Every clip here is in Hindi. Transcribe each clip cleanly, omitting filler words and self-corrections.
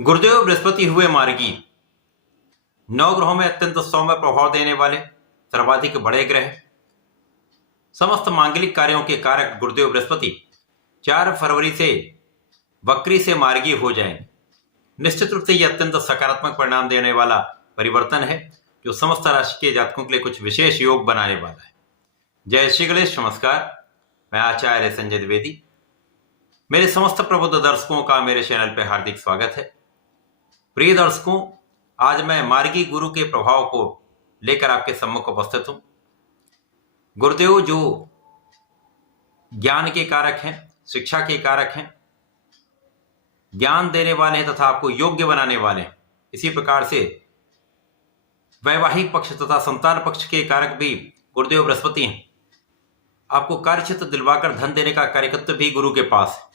गुरुदेव बृहस्पति हुए मार्गी। नौ ग्रहों में अत्यंत सौम्य प्रभाव देने वाले सर्वाधिक बड़े ग्रह, समस्त मांगलिक कार्यों के कारक गुरुदेव बृहस्पति 4 फरवरी से वक्री से मार्गी हो जाएंगे। निश्चित रूप से यह अत्यंत सकारात्मक परिणाम देने वाला परिवर्तन है जो समस्त राशि के जातकों के लिए कुछ विशेष योग बनाने वाला है। जय श्री गणेश। नमस्कार, मैं आचार्य संजय द्विवेदी। मेरे समस्त प्रबुद्ध दर्शकों का मेरे चैनल पर हार्दिक स्वागत है। प्रिय दर्शकों, आज मैं मार्गी गुरु के प्रभाव को लेकर आपके सम्मुख उपस्थित हूं। गुरुदेव जो ज्ञान के कारक हैं, शिक्षा के कारक हैं, ज्ञान देने वाले हैं तथा आपको योग्य बनाने वाले हैं, इसी प्रकार से वैवाहिक पक्ष तथा संतान पक्ष के कारक भी गुरुदेव बृहस्पति हैं। आपको कार्यक्षेत्र दिलवाकर धन देने का कार्यकत्व भी गुरु के पास है।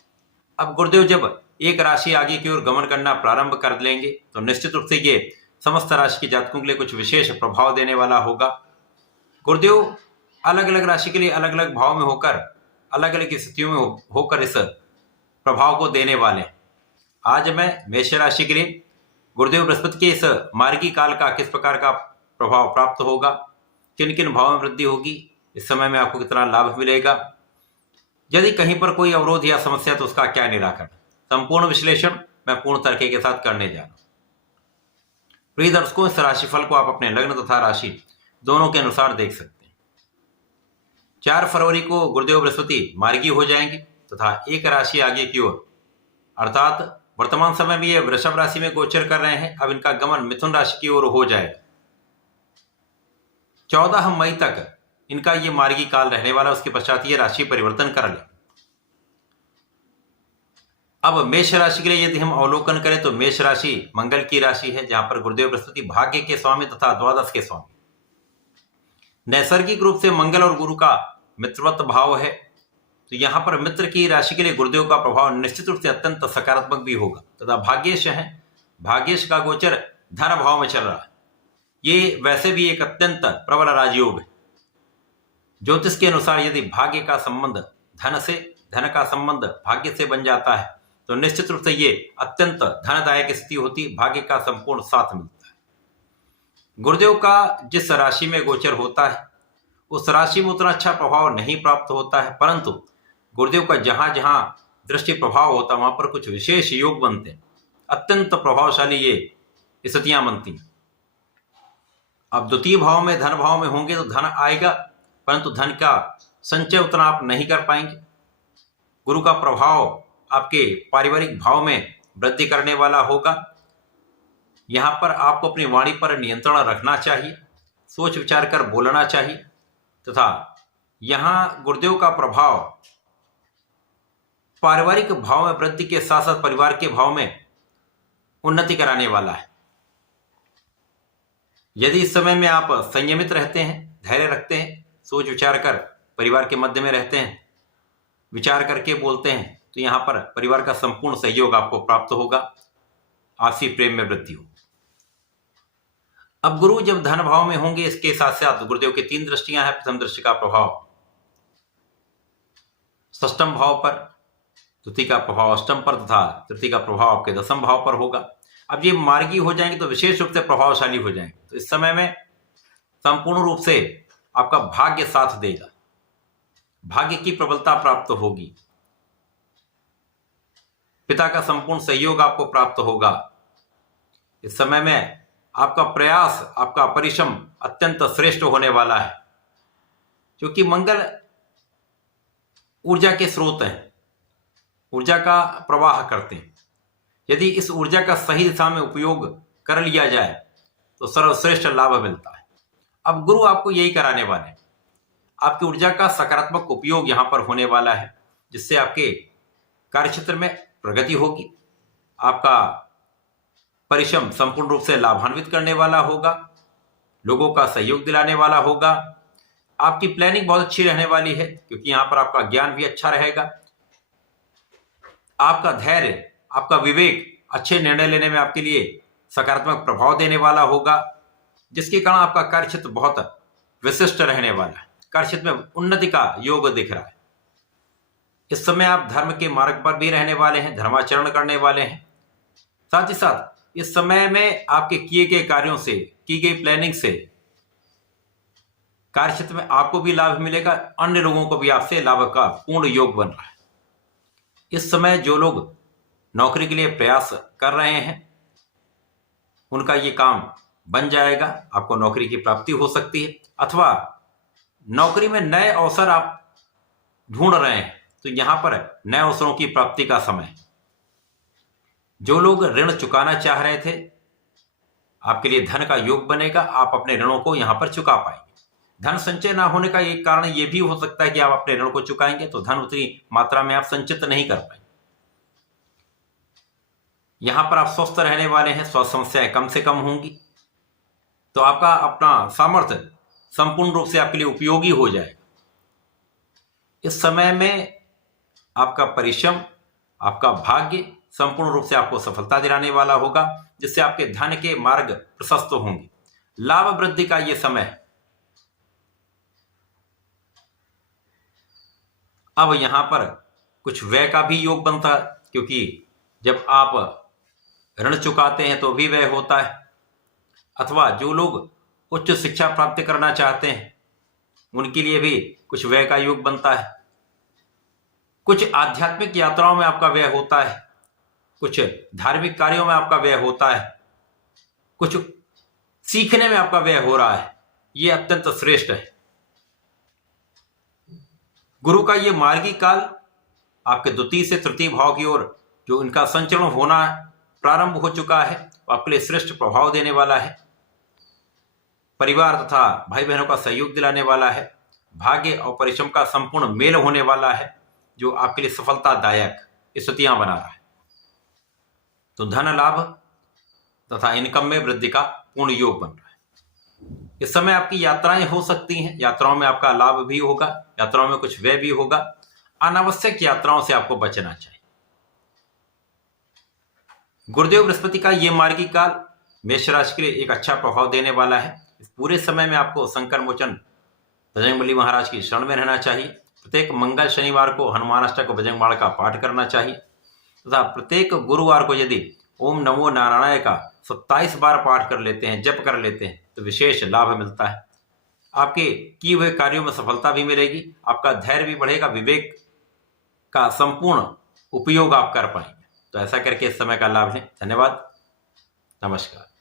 अब गुरुदेव जब एक राशि आगे की ओर गमन करना प्रारंभ कर लेंगे तो निश्चित रूप से ये समस्त राशि के जातकों के लिए कुछ विशेष प्रभाव देने वाला होगा। गुरुदेव अलग अलग राशि के लिए अलग अलग भाव में होकर, अलग अलग स्थितियों में होकर इस प्रभाव को देने वाले हैं। आज मैं मेष राशि के लिए गुरुदेव बृहस्पति के इस मार्गी काल का किस प्रकार का प्रभाव प्राप्त होगा, किन किन भावों में वृद्धि होगी, इस समय में आपको कितना लाभ मिलेगा, यदि कहीं पर कोई अवरोध या समस्या तो उसका क्या निराकरण, संपूर्ण विश्लेषण मैं पूर्ण तरीके के साथ करने जा रहा हूं। प्रिय दर्शकों, इस राशिफल को आप अपने लग्न तथा राशि दोनों के अनुसार देख सकते हैं। 4 फरवरी को गुरुदेव बृहस्पति मार्गी हो जाएंगे तथा एक राशि आगे की ओर, अर्थात वर्तमान समय में ये वृषभ राशि में गोचर कर रहे हैं। अब इनका गमन मिथुन राशि की ओर हो जाएगा। 14 मई तक इनका ये मार्गी काल रहने वाला, उसके पश्चात ये राशि परिवर्तन कर ले। अब मेष राशि के लिए यदि हम अवलोकन करें तो मेष राशि मंगल की राशि है, जहां पर गुरुदेव बृहस्पति भाग्य के स्वामी तथा द्वादश के स्वामी। नैसर्गिक रूप से मंगल और गुरु का मित्रवत भाव है, तो यहां पर मित्र की राशि के लिए गुरुदेव का प्रभाव निश्चित रूप से अत्यंत सकारात्मक भी होगा तथा भाग्येश है। भाग्येश का गोचर धन भाव में चल रहा है। ये वैसे भी एक अत्यंत प्रबल राजयोग है। ज्योतिष के अनुसार यदि भाग्य का संबंध धन से, धन का संबंध भाग्य से बन जाता है तो निश्चित रूप से ये अत्यंत धनदायक स्थिति होती, भाग्य का संपूर्ण साथ मिलता है। गुरुदेव का जिस राशि में गोचर होता है उस राशि में उतना अच्छा प्रभाव नहीं प्राप्त होता है, परंतु गुरुदेव का जहां जहां दृष्टि प्रभाव होता है वहां पर कुछ विशेष योग बनते हैं। अत्यंत प्रभावशाली ये स्थितियां बनती हैं। अब द्वितीय भाव में, धन भाव में होंगे तो धन आएगा, परंतु धन का संचय उतना आप नहीं कर पाएंगे। गुरु का प्रभाव आपके पारिवारिक भाव में वृद्धि करने वाला होगा। यहां पर आपको अपनी वाणी पर नियंत्रण रखना चाहिए, सोच विचार कर बोलना चाहिए तथा यहां गुरुदेव का प्रभाव पारिवारिक भाव में वृद्धि के साथ साथ परिवार के भाव में उन्नति कराने वाला है। यदि इस समय में आप संयमित रहते हैं, धैर्य रखते हैं, सोच विचार कर परिवार के मध्य में रहते हैं, विचार करके बोलते हैं, तो यहां पर परिवार का संपूर्ण सहयोग आपको प्राप्त होगा, आपसी प्रेम में वृद्धि हो। अब गुरु जब धन भाव में होंगे, इसके साथ साथ गुरुदेव की 3 दृष्टियां हैं। प्रथम दृष्टि का प्रभाव षष्ठम भाव पर, द्वितीय का प्रभाव अष्टम पर तथा तृतीय का प्रभाव आपके 10वें भाव पर होगा। अब ये मार्गी हो जाएंगे तो विशेष रूप से प्रभावशाली हो जाएंगे। तो इस समय में संपूर्ण रूप से आपका भाग्य साथ देगा, भाग्य की प्रबलता प्राप्त होगी, पिता का संपूर्ण सहयोग आपको प्राप्त होगा। इस समय में आपका प्रयास, आपका परिश्रम अत्यंत श्रेष्ठ होने वाला है, क्योंकि मंगल ऊर्जा के स्रोत हैं, ऊर्जा का प्रवाह करते हैं। यदि इस ऊर्जा का सही दिशा में उपयोग कर लिया जाए तो सर्वश्रेष्ठ लाभ मिलता है। अब गुरु आपको यही कराने वाले हैं। आपकी ऊर्जा का सकारात्मक उपयोग यहां पर होने वाला है, जिससे आपके कार्यक्षेत्र में प्रगति होगी। आपका परिश्रम संपूर्ण रूप से लाभान्वित करने वाला होगा, लोगों का सहयोग दिलाने वाला होगा। आपकी प्लानिंग बहुत अच्छी रहने वाली है, क्योंकि यहां पर आपका ज्ञान भी अच्छा रहेगा। आपका धैर्य, आपका विवेक अच्छे निर्णय लेने में आपके लिए सकारात्मक प्रभाव देने वाला होगा, जिसके कारण आपका कार्यक्षेत्र बहुत विशिष्ट रहने वाला है। कार्यक्षेत्र में उन्नति का योग दिख रहा है। इस समय आप धर्म के मार्ग पर भी रहने वाले हैं, धर्माचरण करने वाले हैं। साथ ही साथ इस समय में आपके किए गए कार्यों से, की गई प्लानिंग से कार्य क्षेत्र में आपको भी लाभ मिलेगा, अन्य लोगों को भी आपसे लाभ का पूर्ण योग बन रहा है। इस समय जो लोग नौकरी के लिए प्रयास कर रहे हैं उनका ये काम बन जाएगा, आपको नौकरी की प्राप्ति हो सकती है, अथवा नौकरी में नए अवसर आप ढूंढ रहे हैं तो यहां पर नए अवसरों की प्राप्ति का समय। जो लोग ऋण चुकाना चाह रहे थे आपके लिए धन का योग बनेगा, आप अपने ऋणों को यहां पर चुका पाएंगे। धन संचय ना होने का एक कारण यह भी हो सकता है कि आप अपने ऋण को चुकाएंगे तो धन उतनी मात्रा में आप संचित नहीं कर पाएंगे। यहां पर आप स्वस्थ रहने वाले हैं, स्वास्थ्य समस्याएं कम से कम होंगी, तो आपका अपना सामर्थ्य संपूर्ण रूप से आपके लिए उपयोगी हो जाएगा। इस समय में आपका परिश्रम, आपका भाग्य संपूर्ण रूप से आपको सफलता दिलाने वाला होगा, जिससे आपके धन के मार्ग प्रशस्त होंगे। लाभ वृद्धि का यह समय है। अब यहां पर कुछ व्यय का भी योग बनता है, क्योंकि जब आप ऋण चुकाते हैं तो भी व्यय होता है, अथवा जो लोग उच्च शिक्षा प्राप्त करना चाहते हैं उनके लिए भी कुछ व्यय का योग बनता है। कुछ आध्यात्मिक यात्राओं में आपका व्यय होता है, कुछ धार्मिक कार्यों में आपका व्यय होता है, कुछ सीखने में आपका व्यय हो रहा है। यह अत्यंत श्रेष्ठ है। गुरु का यह मार्गी काल आपके द्वितीय से तृतीय भाव की ओर जो इनका संचरण होना प्रारंभ हो चुका है, आपके लिए श्रेष्ठ प्रभाव देने वाला है। परिवार तथा भाई बहनों का सहयोग दिलाने वाला है। भाग्य और परिश्रम का संपूर्ण मेल होने वाला है, जो आपके लिए सफलतादायक स्थितियां बना रहा है। तो धन लाभ तथा इनकम में वृद्धि का पूर्ण योग बन रहा है। इस समय आपकी यात्राएं हो सकती हैं, यात्राओं में आपका लाभ भी होगा, यात्राओं में कुछ व्यय भी होगा। अनावश्यक यात्राओं से आपको बचना चाहिए। गुरुदेव बृहस्पति का यह मार्गी काल मेष राशि के लिए एक अच्छा प्रभाव देने वाला है। इस पूरे समय में आपको शंकर मोचन बजरंगबली महाराज की शरण में रहना चाहिए। प्रत्येक मंगल शनिवार को हनुमानाष्टक बजरंगबाण का पाठ करना चाहिए तथा प्रत्येक गुरुवार को यदि ओम नमो नारायणाय का 27 बार पाठ कर लेते हैं, जप कर लेते हैं, तो विशेष लाभ मिलता है। आपके किए हुए कार्यों में सफलता भी मिलेगी, आपका धैर्य भी बढ़ेगा, विवेक का संपूर्ण उपयोग आप कर पाएंगे। तो ऐसा करके इस समय का लाभ लें। धन्यवाद, नमस्कार।